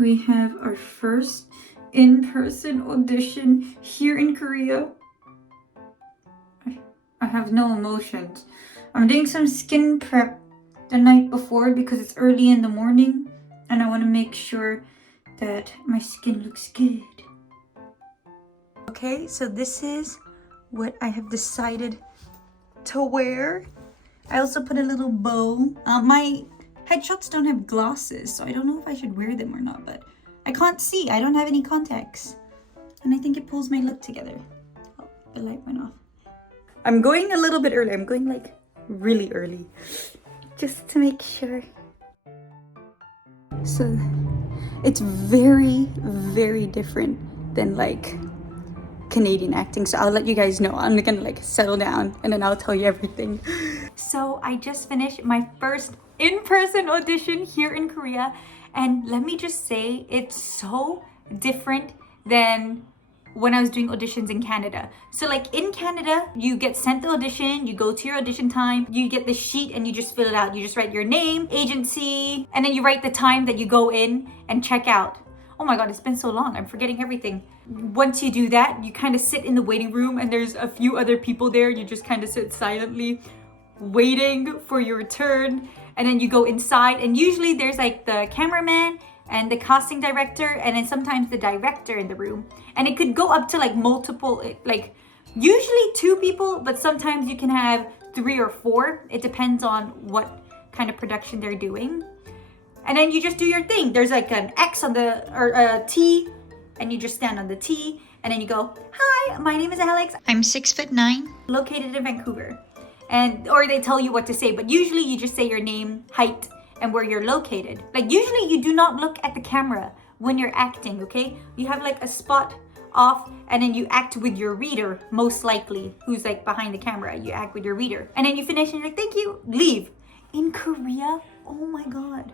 We have our first in-person audition here in Korea. I have no emotions. I'm doing some skin prep the night before because it's early in the morning and I want to make sure that my skin looks good. Okay, so this is what I have decided to wear. I also put a little bow. My headshots don't have glasses, so I don't know if I should wear them or not, but I can't see. I don't have any contacts. And I think it pulls my look together. Oh, the light went off. I'm going a little bit early. I'm going like really early, just to make sure. So it's very, very different than like Canadian acting. So I'll let you guys know. I'm gonna like settle down and then I'll tell you everything. So I just finished my first in-person audition here in Korea. And let me just say, it's so different than when I was doing auditions in Canada. So like in Canada, you get sent the audition, you go to your audition time, you get the sheet and you just fill it out. You just write your name, agency, and then you write the time that you go in and check out. Oh my God, it's been so long. I'm forgetting everything. Once you do that, you kind of sit in the waiting room and there's a few other people there. You just kind of sit silently waiting for your turn. And then you go inside and usually there's like the cameraman and the casting director and then sometimes the director in the room. And it could go up to like multiple, like usually 2 people, but sometimes you can have 3 or 4. It depends on what kind of production they're doing. And then you just do your thing. There's like an X on the, or a T, and you just stand on the T and then you go, hi, my name is Alex. I'm 6'9", located in Vancouver. And, or they tell you what to say, but usually you just say your name, height, and where you're located. Like usually you do not look at the camera when you're acting, okay? You have like a spot off and then you act with your reader, most likely, who's like behind the camera. You act with your reader. And then you finish and you're like, thank you, leave. In Korea, oh my God.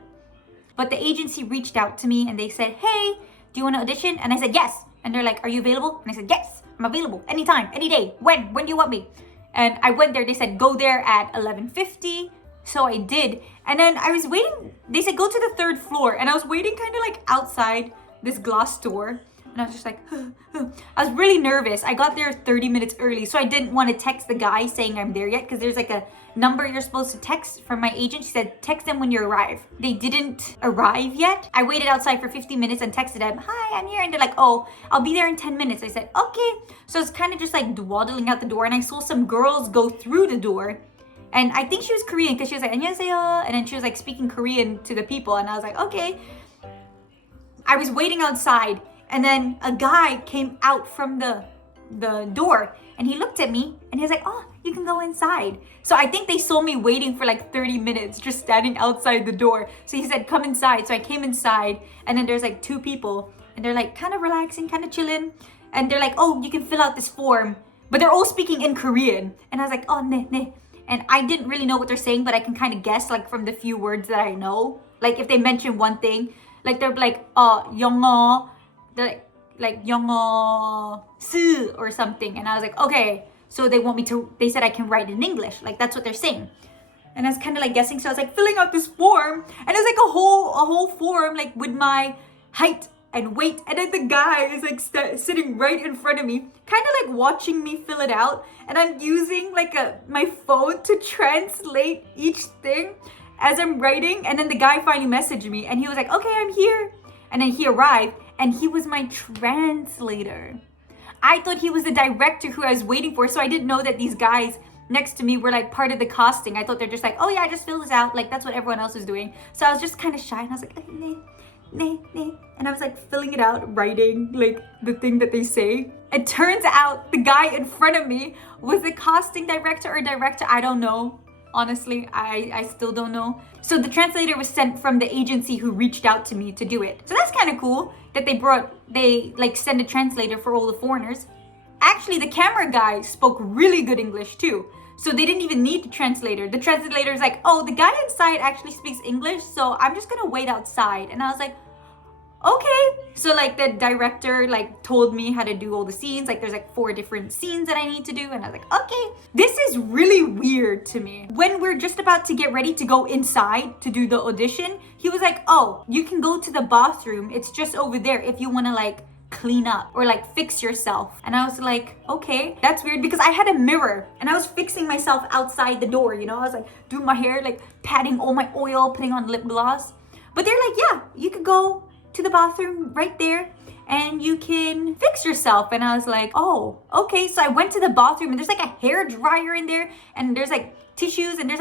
But the agency reached out to me and they said, hey, do you want to audition? And I said, yes. And they're like, are you available? And I said, yes, I'm available. Anytime, any day. When do you want me? And I went there, they said, go there at 11:50. So I did. And then I was waiting, they said, go to the 3rd floor. And I was waiting kind of like outside this glass door. And I was just like, I was really nervous. I got there 30 minutes early. So I didn't want to text the guy saying I'm there yet because there's like a number you're supposed to text from my agent. She said, text them when you arrive. They didn't arrive yet. I waited outside for 50 minutes and texted them, hi, I'm here. And they're like, oh, I'll be there in 10 minutes. I said, okay. So it's kind of just like dwaddling out the door. And I saw some girls go through the door. And I think she was Korean because she was like, 안녕하세요. And then she was like speaking Korean to the people. And I was like, okay. I was waiting outside. And then a guy came out from the door and he looked at me and he was like, oh, you can go inside. So I think they saw me waiting for like 30 minutes, just standing outside the door. So he said, come inside. So I came inside and then there's like 2 people and they're like kind of relaxing, kind of chilling. And they're like, oh, you can fill out this form. But they're all speaking in Korean. And I was like, oh, ne. And I didn't really know what they're saying, but I can kind of guess like from the few words that I know. Like if they mention one thing, like they're like, 영어. They're like 영어 스 or something. And I was like, okay. So they want me to, they said I can write in English. Like that's what they're saying. And I was kind of like guessing. So I was like filling out this form. And it was like a whole form like with my height and weight. And then the guy is like sitting right in front of me, kind of like watching me fill it out. And I'm using like my phone to translate each thing as I'm writing. And then the guy finally messaged me and he was like, okay, I'm here. And then he arrived and he was my translator. I thought he was the director who I was waiting for. So I didn't know that these guys next to me were like part of the casting. I thought they're just like, oh yeah, I just fill this out. Like that's what everyone else was doing. So I was just kind of shy and I was like, ne. And I was like filling it out, writing like the thing that they say. It turns out the guy in front of me was the casting director or director. I don't know. Honestly, I still don't know. So the translator was sent from the agency who reached out to me to do it. So that's kind of cool that they like send a translator for all the foreigners. Actually, the camera guy spoke really good English too. So they didn't even need the translator. The translator is like, oh, the guy inside actually speaks English, so I'm just gonna wait outside. And I was like, okay. So like the director like told me how to do all the scenes. Like there's like 4 different scenes that I need to do. And I was like, okay, this is really weird to me. When we're just about to get ready to go inside to do the audition, he was like, oh, you can go to the bathroom. It's just over there if you want to like clean up or like fix yourself. And I was like, okay, that's weird, because I had a mirror and I was fixing myself outside the door, you know. I was like doing my hair, like patting all my oil, putting on lip gloss. But they're like, yeah, you could go to the bathroom right there and you can fix yourself. And I was like, oh, okay. So I went to the bathroom and there's like a hair dryer in there and there's like tissues and there's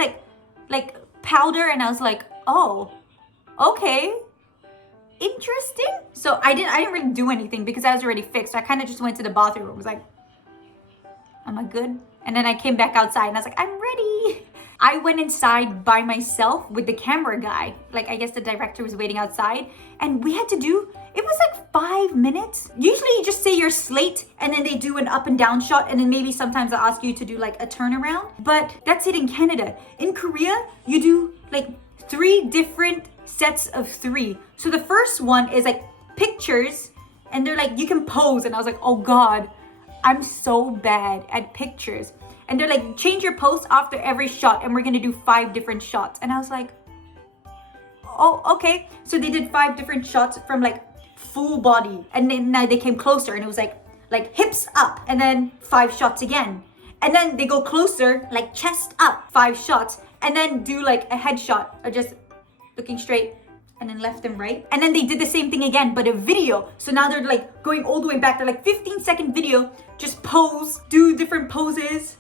like powder. And I was like, oh, okay, interesting. So I didn't really do anything because I was already fixed. So I kind of just went to the bathroom and was like, am I good? And then I came back outside and I was like, I'm ready. I went inside by myself with the camera guy. Like, I guess the director was waiting outside and we had to do, it was like 5 minutes. Usually you just say your slate and then they do an up and down shot. And then maybe sometimes they'll ask you to do like a turnaround, but that's it in Canada. In Korea, you do like 3 different sets of 3. So the first one is like pictures and they're like, you can pose. And I was like, oh God, I'm so bad at pictures. And they're like, change your pose after every shot and we're gonna do 5 different shots. And I was like, oh, okay. So they did 5 different shots from like full body. And then now they came closer and it was like hips up and then 5 shots again. And then they go closer, like chest up, 5 shots. And then do like a headshot or just looking straight and then left and right. And then they did the same thing again, but a video. So now they're like going all the way back. They're like 15-second video, just pose, do different poses.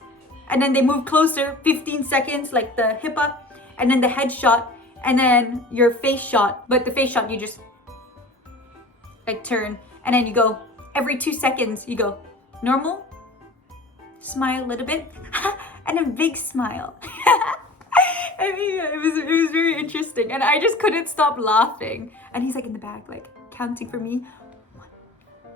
And then they move closer, 15 seconds, like the hip up, and then the head shot, and then your face shot. But the face shot, you just like turn, and then you go every 2 seconds, you go normal, smile a little bit, and a big smile. I mean, it was very interesting, and I just couldn't stop laughing. And he's like in the back, like counting for me. 1,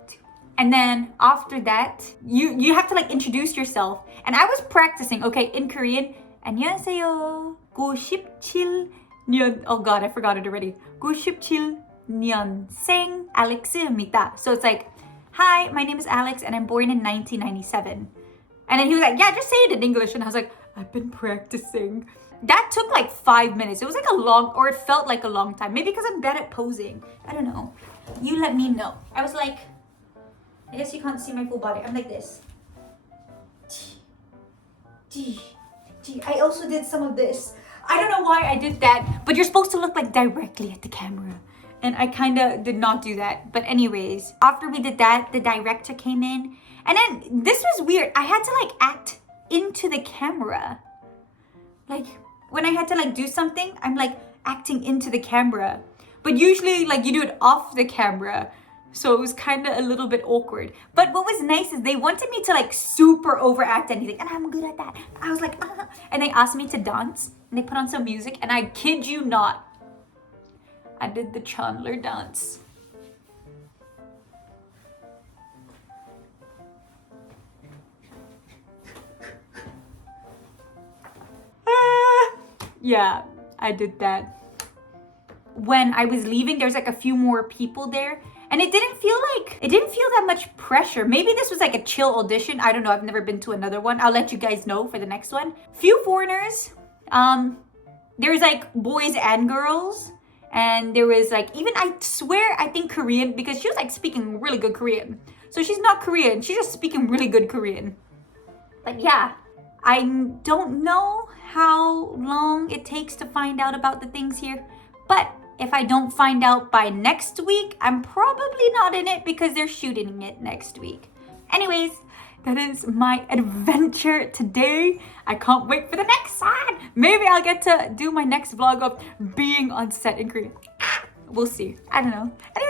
2. And then after that, you have to like introduce yourself. And I was practicing, okay, in Korean. 안녕하세요. 97년. Oh God, I forgot it already. 97년생 Alex입니다. So it's like, hi, my name is Alex, and I'm born in 1997. And then he was like, yeah, just say it in English. And I was like, I've been practicing. That took like 5 minutes. It was like a long, or it felt like a long time. Maybe because I'm bad at posing. I don't know. You let me know. I was like, I guess you can't see my full body. I'm like this. I also did some of this. I don't know why I did that, but you're supposed to look like directly at the camera. And I kind of did not do that. But anyways, after we did that, the director came in. And then this was weird. I had to like act into the camera. Like when I had to like do something, I'm like acting into the camera. But usually like you do it off the camera. So it was kind of a little bit awkward. But what was nice is they wanted me to like super overact anything. And I'm good at that. I was like, And they asked me to dance. And they put on some music. And I kid you not, I did the Chandler dance. Yeah, I did that. When I was leaving, there's like a few more people there. And it didn't feel that much pressure. Maybe this was like a chill audition. I don't know. I've never been to another one. I'll let you guys know for the next one. Few foreigners. There's like boys and girls. And there was like, even I swear, I think Korean, because she was like speaking really good Korean. So she's not Korean. She's just speaking really good Korean. But yeah, I don't know how long it takes to find out about the things here. But if I don't find out by next week, I'm probably not in it because they're shooting it next week. Anyways, that is my adventure today. I can't wait for the next one. Maybe I'll get to do my next vlog of being on set in Korea. We'll see. I don't know. Anyways,